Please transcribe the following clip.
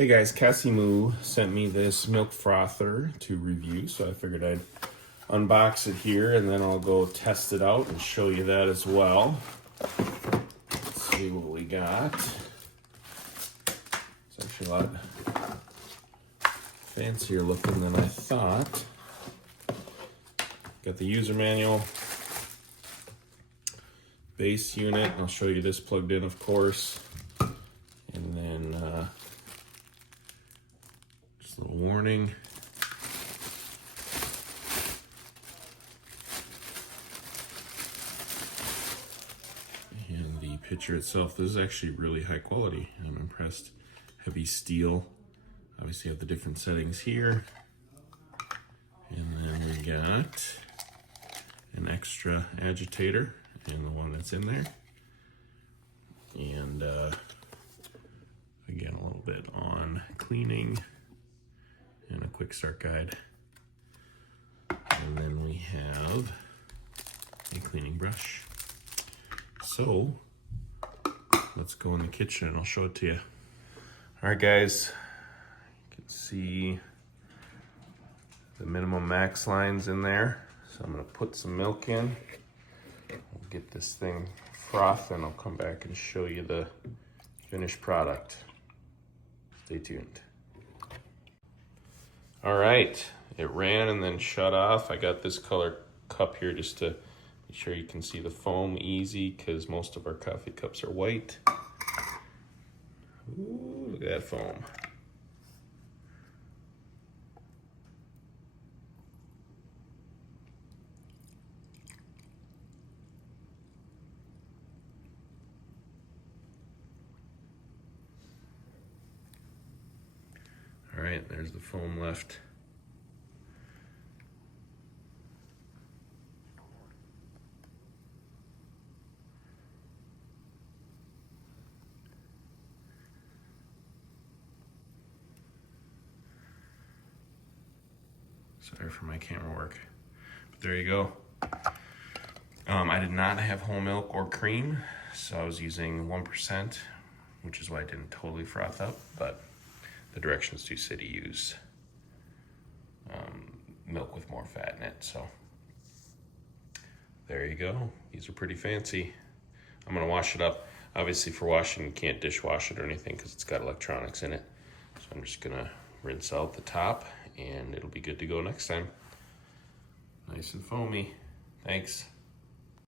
Hey guys, CASIMHU sent me this milk frother to review, so I figured I'd unbox it here and then I'll go test it out and show you that as well. Let's see what we got. It's actually a lot fancier looking than I thought. Got the user manual, base unit, I'll show you this plugged in of course, and then just a little warning. And the picture itself, this is actually really high quality. I'm impressed. Heavy steel. Obviously you have the different settings here. And then we got an extra agitator and the one that's in there. And again, a little bit on cleaning and a quick start guide. And then we have a cleaning brush. So let's go in the kitchen and I'll show it to you. All right, guys, you can see the minimum max lines in there. So I'm gonna put some milk in. We'll get this thing frothed and I'll come back and show you the finished product. Stay tuned. All right, it ran and then shut off. I got this color cup here just to make sure you can see the foam easy because most of our coffee cups are white. Ooh, look at that foam. All right, there's the foam left. Sorry for my camera work, but there you go. I did not have whole milk or cream, so I was using 1%, which is why I didn't totally froth up, but the directions do say to use milk with more fat in it, so there you go. These are pretty fancy. I'm gonna wash it up. Obviously for washing, you can't dishwash it or anything because it's got electronics in it. So I'm just gonna rinse out the top and it'll be good to go next time. Nice and foamy. Thanks.